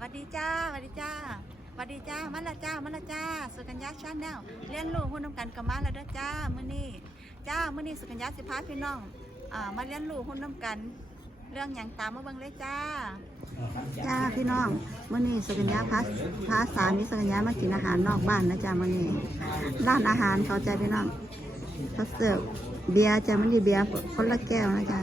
วัสดีจ้าหวัสดีจ้าหวัสดีจ้ามาละจ้ามาละจ้า สุกัญญาชาแนลเรียนรู้หุ้นน้ำกันกับมาล้วเด้อจ้ามื้อนี้จ้ามื้อนี้สุกัญญาสิพาพี่น้องอ่ามาเรียนรู้หุ้นน้ำกัน เรื่องหยังตามมาเบิ่งเลยจ้า จ้าพี่น้องมื้อนี้สุกัญญาพาพาสามีสุกัญญามากินอาหารนอกบ้านนะจ้ามื้อนี้ร้านอาหารเขาใจพี่น้องเขาเสิร์ฟเบียร์จ้ามันดีเบียร์คนละแก้วนะจ้า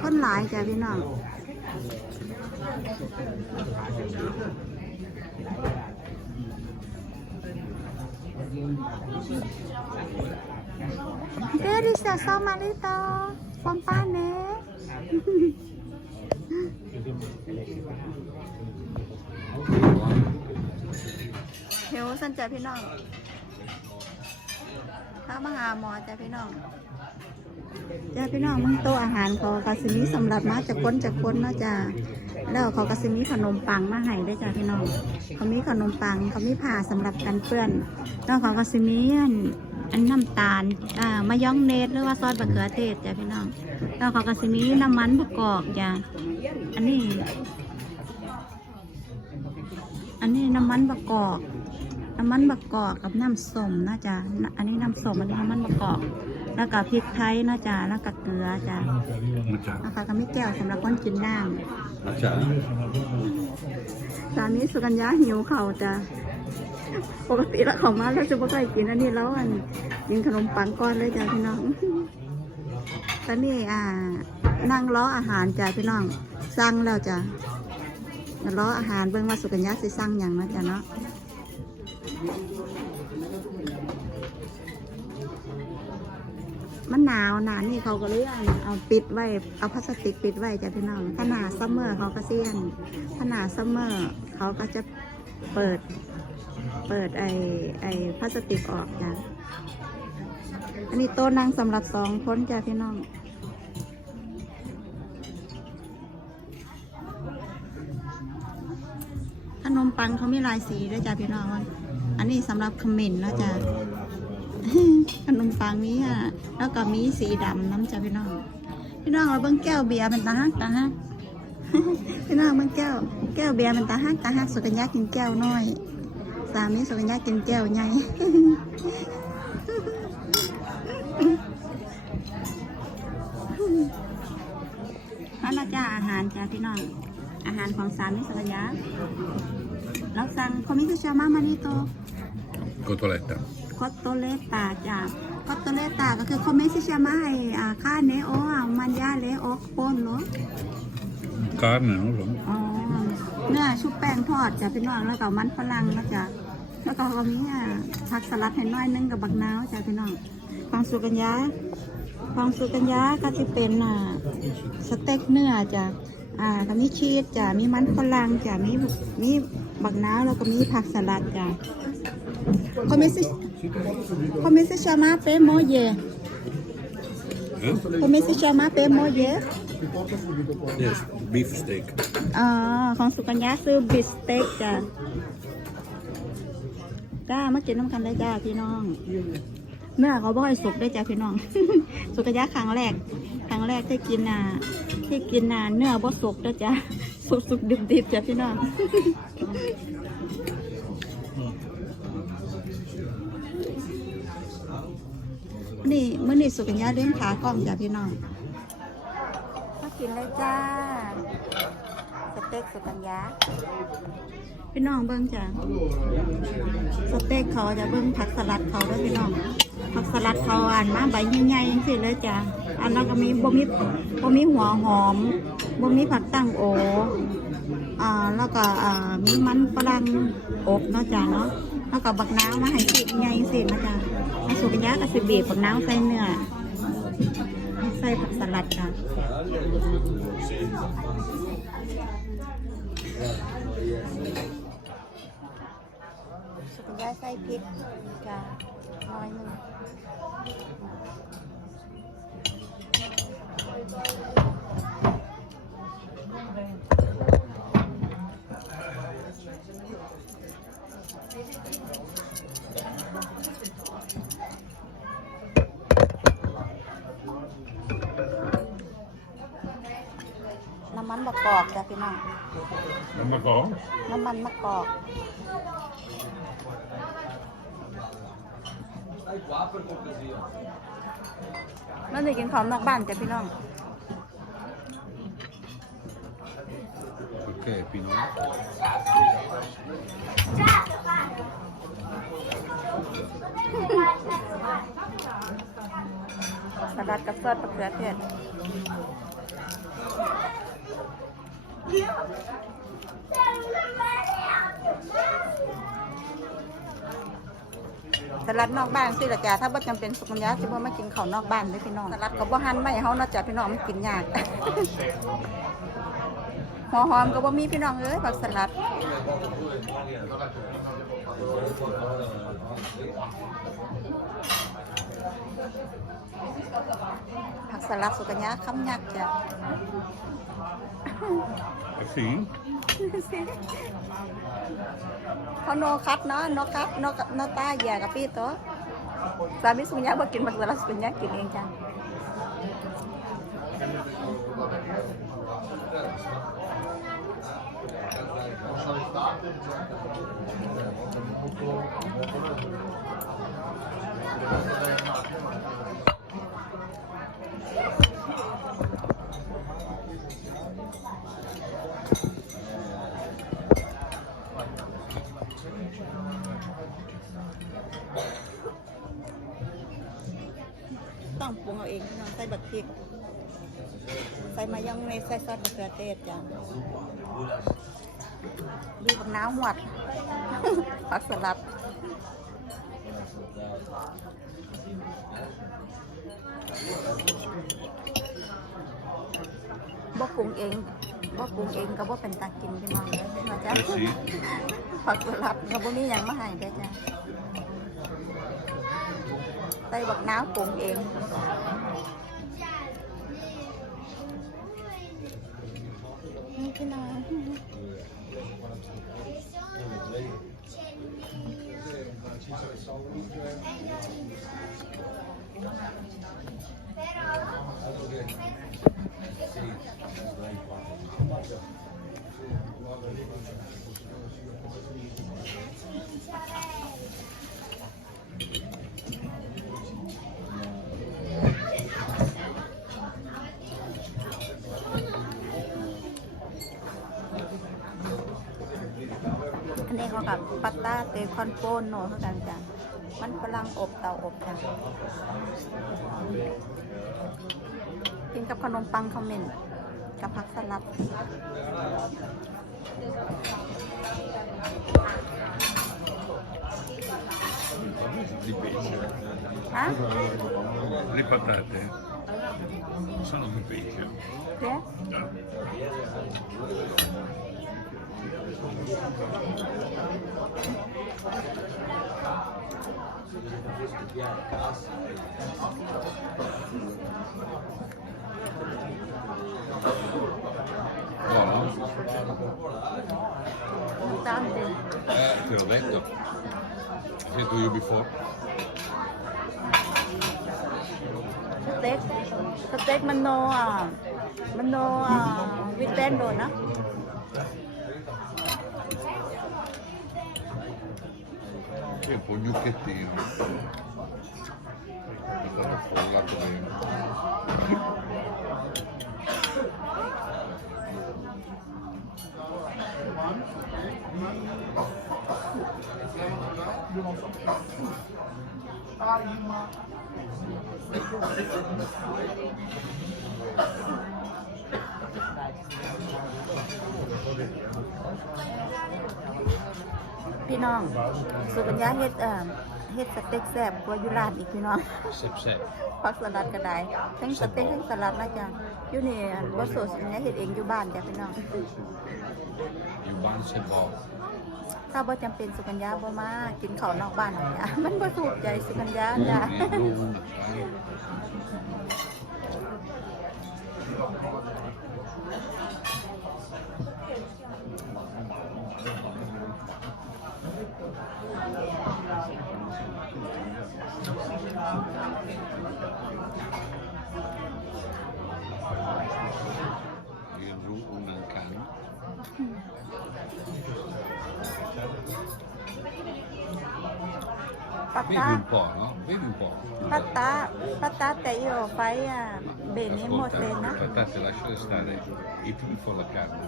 คนหลายจ้พี่น้องเดริเซียซอมาลิโตฟอมป้าเน่เฮลสันใจพี่น้อง พระมหาหมอจ้ะพี่น้องจ้าพี่น้องมึงโตอาหารเขากาซิมีสำหรับมาจากคนจากคนนะจ้าแล้วเขากาซิมีขนมปังมาให้ได้จ้าพี่น้องเขามีขนมปังเขามีผ้าสำหรับกันเปื้อนแล้วเขากาซิมีอันอันน้ำตาลอ่ามายองเนสหรือว่าซอสมะเขือเทศจ้าพี่น้องแล้วเขากาซิมีน้ำมันมะกอกจ้าอันนี้ อันนี้น้ำมันมะกอก น้ำมันมะกอกกับน้ำส้มนะจ๊ะอันนี้น้ำส้มอันนี้น้ำมันมะกอก แล้วก็พริกไทยนะจ๊ะแล้วก็เกลือจ้ะ Mucha. นะคะก็ไม่แก้วสำหรับคนกินน้ Mucha. ำตอนนี้สุกัญญาหิวเข่าวจ้ะปกติแล้วเขามาแล้วจะไม่ค่อยกินอันนี้แล้วอันกินขนมปังก้อนเลยจ้ะพี่น้องตอนนี้อ่านั่งล้ออาหารจ้ะพี่น้องสั่งแล้วจ้ะล้ออาหารเบิ่งว่าสุกัญญาสิสั่งอย่างนะจ้ะเนาะ มันหนาวหนานี่เขาก็เลยเอาเอาปิดไว้เอาพลาสติกปิดไว้จ้ะพี่น้องถ้าหนาซัมเมอร์เขาก็เซียนถ้าหนาซัมเมอร์เขาก็จะเปิด เปิดไอไอพลาสติกออกจ้ะอันนี้โต๊ะนั่งสำหรับสองคนจ้ะพี่น้องขนมปังเขามีลายสีด้วยจ้ะพี่น้อง อันนี้สำหรับขมิ้นเนาะจ้ะขนมปังนี้อะ แล้วก็มีสีดำน้ำจ้ะพี่น้อง พี่น้องเราเบิ่งแก้วเบียร์เป็นตาฮักตาฮักพี่น้องเบิ่งแก้ว แก้วเบียร์เป็นตาฮักตาฮักสุกัญญากินแก้วน้อย สามีสุกัญญากินแก้วใหญ่ฮันละจ้าอาหารจ้าพี่น้อง อาหารของสามีสุกัญญาเราสั่งคอมิคุชามามานิโต Cotoletta. คอตโตเลตาจ้ะคอตโตเลตาก็คือคอมเมซิชามาไออ่าค่าเนโออะมันยาเลโอโปนเนาะ Carne, no? So. อ๋อเนื้อชุบแป้งทอดจ้ะพี่น้องแล้วก็มันฝรั่งนะจ๊ะแล้วก็เขามีอะผักสลัดให้น้อยนึงกับบักนาวจ้ะพี่น้องฟังสุกัญญาฟังสุกัญญาก็จะเป็นอ่าสเต็กเนื้อจ้ะอ่าก็มีชีสจ้ะมีมันฝรั่งจ้ะมีมีบักนาวแล้วก็มีผักสลัดจ้ะ คอมเมซิ Come si chiama per moglie? Eh? Come si chiama per moglie? Yes, beef steak. อ่าของสุกัญญาซื้อบิสเต็กจ้ะ จ้ามากินน้ำกันเลยจ้าพี่น้อง เนื้อเขาบ่อยสุกได้จ้าพี่น้อง สุกัญญาครั้งแรก ครั้งแรกที่กินอะ ที่กินอะเนื้อบ่สุกด้วยจ้าสุกสุกดิบดิบๆจ้ะพี่น้อง นี่มื่อนี่สุกัญญาเลี้ยงขากล้องจ้ะพี่น้องมากินเลยจ้าสเต็กสุกัญญาพี่น้องเบิ้งจ้ะสเต็กเขาจะเบิ้งผักสลัดเขาด้วยพี่น้องผักสลัดเขาอ่านมาใบใหญ่ๆยังสิเลยจ้ะอันนั้นก็มีบ่มีบ่มีหัวหอมบ่มีผักตั้งโออ่าแล้วก็อ่ามีมันฝรั่งอบเนาะจ้ะเนาะแล้วก็บักน้ำมาให้สิใหญ่สินะจ๊ะมา สุกัญญาก็สิบีบบักน้ำใส่เนื้อใส่ผักสลัดจ้ะสุกัญญาใส่พริกจ้ะน้อยหนึง กอกจ้ะพี่น้อง Mamma kvar? น้ำมันมะกอก มันได้กินของนอกบ้านจ้ะพี่น้อง Okej, Pinot. สลัดกับซอสมะเขือเทศ สลัดนอกบ้านสิละจ้ะถ้าบ่จำเป็นสุกัญญาสิบ่มากินข้าวนอกบ้านเด้อพี่น้อง สลัดก็บ่หั่นไม่เฮาเนาะจ้ะพี่น้องมันกินยากหัวหอมก็บ่มีพี่น้องเอ้ยผักสลัด ผักสลัดสุกัญญาคำยักษ์จ้ะ Fin. เขาโน บักพริก ใส่มายองเนสใส่ซอสมะเขือเทศจ้ะดูบักน้ำหวัดผักสลัดบ่ปรุงเองบ่ปรุงเองก็บ่เป็นตากินพี่น้องเลยนะจ๊ะผักสลัดก็บ่มีหยังมาให้เด้จ้ะใส่บักน้ำปรุงเอง นี่พี่น้องอั ปัตตาเตคอนโปนโนเท่ากันจ้ะมันฝรั่งอบเตาอบจ้ะกินกับขนมปังคอมเมนต์กับผักสลัด Di pesce. ฮะ Le patate sono di pesce. เดี๋ยว Buono? จานเดียว Eh, te l'ho detto. Sento io before. สเต็กสเต็กมันโนอะมันโนอ่ะวิเตนโดนะ Sì, un po' gnocchettino. Però frullato bene. พี่น้อง สุกัญญาเฮ็ดเอ่อเฮ็ดสเต็กแซ่บกว่าอยู่ร้านอีกพี่น้อง Sep sep. ผักสลัดก็ได้ทั้งสเต็กทั้งสลัดนะจ๊ะอยู่นี่บ่โสสุกัญญาเฮ็ดเองอยู่บ้านจ้ะพี่น้อง Il ban se bo. ถ้าบ่จำเป็นสุกัญญาบ่มากินข้าวนอกบ้านหรอกจ้ะมันบ่ถูกใจสุกัญญาจ้ะ パタ Vedi un po', no? Vedi un po'. ปัตตาปัตตาแต่โยไปอะเบเนหมดเลยนะ Ascolta, aspettate, lasciate stare il trufo alla carne.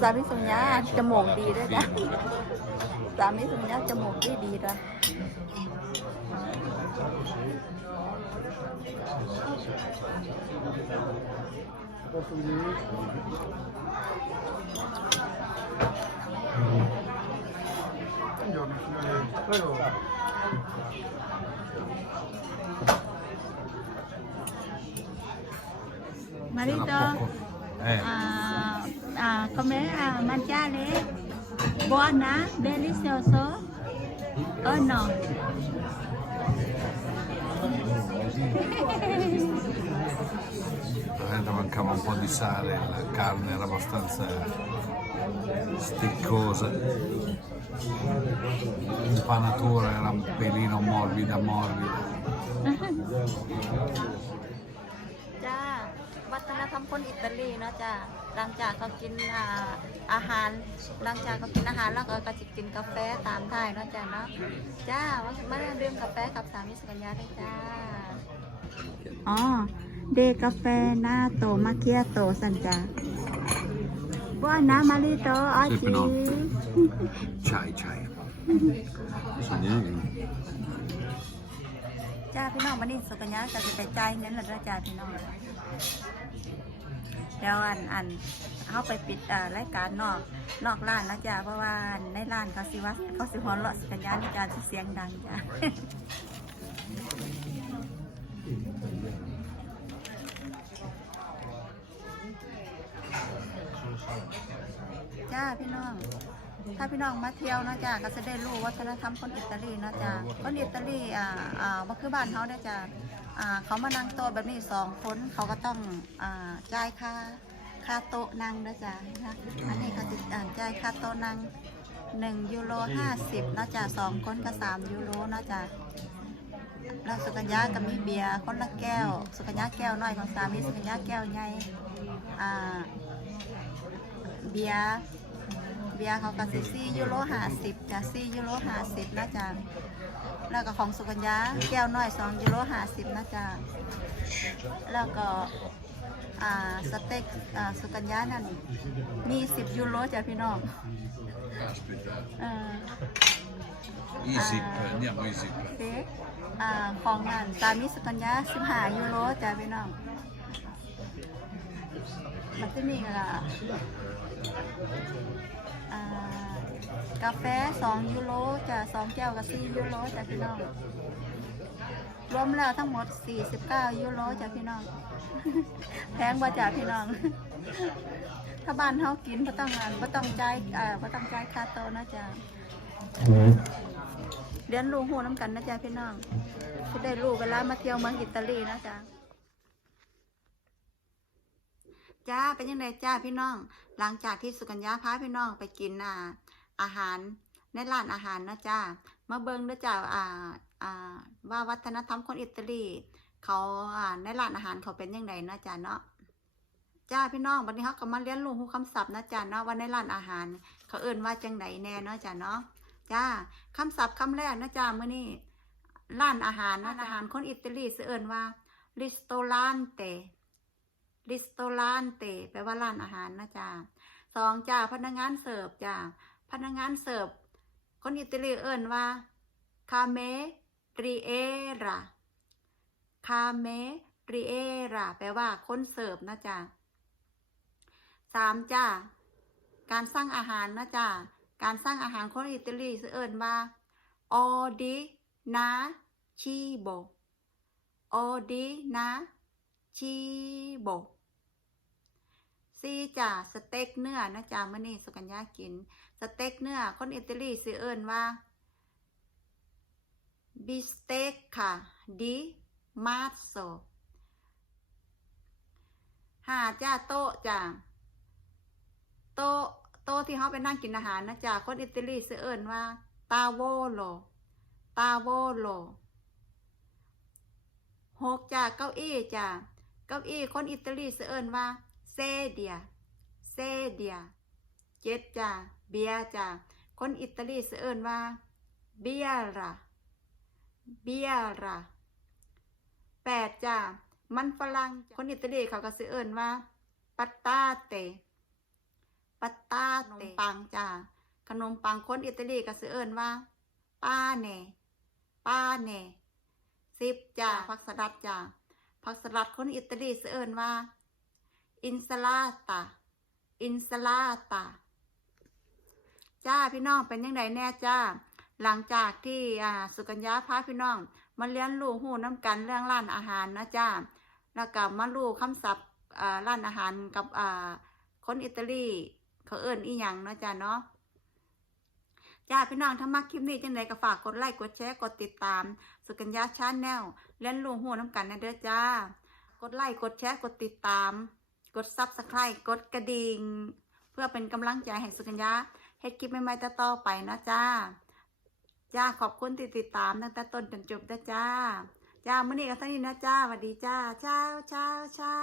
สามีสุญญาจมูกดีด้วยนะ Sì. สามีสุญญาจมูกดีดีด้วย Buongiorno signore, prego. Marito, Eh, ah, ah, come ah, mangiare? Buona, delizioso? Oh no? veramente mancava un po' di sale, la carne era abbastanza sticcosa. L'impanatura era un pelino morbida, morbida. จ้าวัฒนธรรมคนอิตาลีเนาะจ้าหลังจากเขากินอ่าอาหาร หลังจากเขากินอาหารแล้วก็ก็จะกินกาแฟตามท้ายเนาะจ้าเนาะจ้าว่ามาดื่มกาแฟกับสามีสุกัญญาได้จ้าอ๋อเดกาแฟหน้าโตมาเคียโตสันจ้าบัวน้ำมาริโตอา Sì, จี però. C'hai, c'hai. Adesso niente. จ้าพี่น้องวันนี้สุกัญญาจะไปจ่ายเงินแล้วเด้อจ้าพี่น้อง เดี๋ยวอันอันเขาไปปิดอ่ารายการนอกนอกร้านนะจ้าเพราะว่าในร้านเขาสิว่าเขาสิหัวเราะสุกัญญาในการเสียงดังจ้าจ้าพี่น้อง ถ้าพี่น้องมาเที่ยวนะจ้าก็จะได้รู้วัฒนธรรมคนอิตาลีนะจ้าคนอิตาลีอ่าอ่าว่าคือบ้านเขาเนี่ยจ้าอ่าเขามานั่งโต๊ะแบบนี้สองคนเขาก็ต้องอ่าจ่ายค่าค่าโต๊ะนั่งนะจ้านะอันนี้เขาจะอ่าจ่ายค่าโต๊ะนั่งหนึ่งยูโรห้าสิบนะจ้าสองคนก็สามยูโรนะจ้าแล้วสุกัญญาก็มีเบียร์คนละแก้ว สุกัญญาแก้วน้อยของสามีสุกัญญาแก้วใหญ่อ่าเบียร์ บียร์เขาก็สิซี่ยูโรห้าสิบจ้ะซี่ยูโรห้าสิบนะจ๊ะแล้วก็ของสุกัญญาแก้วน้อยสองยูโรห้าสิบนะจ๊ะแล้วก็อ่าสเต็กอ่าสุกัญญานั่นมีสิบยูโรจ้ะพี่น้อง Aspetta. เออ Easy, Ah. prendiamo easy. สเต็กอ่าของนั่นสามีสุกัญญาสิบห้ายูโรจ้ะพี่น้องมันจะมีอะอ่า กาแฟ2ยูโรจะ2แก้วกับ4ยูโรจ้ะพี่น้อง รวมแล้วทั้งหมด 49 ยูโรจ้ะพี่น้อง แพงกว่าจ้ะพี่น้อง ถ้าบ้านเฮากินบ่ต้องงานบ่ต้องจ่ายอ่าบ่ต้องจ่ายค่าโตะนะจ๊ะเรียนรู้ฮู้น้ำกันนะจ๊ะพี่น้องสิได้รู้เวลามาเที่ยวเมืองอิตาลีนะจ๊ะ จ้าเป็นยังไงจ้าพี่น้อง หลังจากที่สุกัญญาพาพี่น้องไปกินอาอาหารในร้านอาหารนะจ้ามาเบิ้งด้อจ้าอ่าอ่าว่าวัฒนธรรมคนอิตาลีเขาอ่าในร้านอาหารเขาเป็นยังไงนะจ้าเนาะจ้าพี่น้องวันนี้เขาก็มาเรียนรู้ฮู้คำศัพท์นะจ้าเนาะว่าในร้านอาหาร เขาเอิ่นว่าจังไหนแน่เนาะจ้าเนาะจ้าคำศัพท์คำแรกนะจ้ามื้อนี้ร้านอาหารร้านอาหารคนอิตาลีเสิเอิ่นว่า ristorante ริ สโตรานเตแปลว่าร้านอาหารนะจ๊ะสองจ้าพนักงานเสิร์ฟจ้าพนักงานเสิร์ฟคนอิตาลีเอิ้นว่าคาเมริเอราคาเมริเอราแปลว่าคนเสิร์ฟนะจ๊ะสามจ้าการสร้างอาหารนะจ๊ะการสร้างอาหารคนอิตาลีเอิ้นว่าออดินาชิโบออดินาชิโบ ซีจ้าสเต็กเนื้อนะจ้ามื่อนี้สุกัญญากิน สเต็กเนื้อคนอิตาลีซื้อเอิ้นว่าบิสเต็กค่ะดิมาโซหาจ้าโต๊ะจ้าโต๊ะโต๊ะที่เขาไปนั่งกินอาหารนะจ้าคนอิตาลีซื้อเอิ้นว่าตาโวโลตาโวโลหกจ้าเก้าอี้จ้าเก้าอี้คนอิตาลีเอิ้นว่า เซเดีย เซเดีย เจ็ดจ้าเบียจ้าคนอิตาลีเอิ้นว่า เบียร่าเบียร่าแปดจ้ามันฝรั่งคนอิตาลีเขาก็สิเอิ้นว่าปัตตาเตปัตตาเตปังจ้าขนมปังคนอิตาลีก็สิเอิ้นว่าปาเนปาเนสิบจ้าผักสลัดจ้าผักสลัดคนอิตาลีสิเอิ้นว่า อินสลาตาอินสลาตาจ้าพี่น้องเป็นยังไงแน่จ้า หลังจากที่อ่าสุกัญญาพาพี่น้องมาเรียนรู้หูน้ำกันเรื่องร้านอาหารนะจ้าแล้วก็มารู้คำศัพท์ร้านอาหารกับคนอิตาลีเขาเอิ้นอีหยังนะจ้าเนาะจ้าพี่น้องถ้ามักคลิปนี้จังไดก็ฝากกดไลค์กดแชร์กดติดตาม สุกัญญาชาแนลเรียนรู้หูน้ำกันนะเด้อจ้า กดไลค์กดแชร์กดติดตาม กดซับสไครต์กดกระดิ่ง เพื่อเป็นกำลังใจให้สุกัญญาเฮ็ดคลิปใหม่ๆต่อไปนะจ้า จ้าขอบคุณที่ติดตามตั้งแต่ต้นจนจบนะจ้า จ้ามื้อนี้ก็เท่านี้นะจ้าสวัสดีจ้าเช้าเช้าเช้า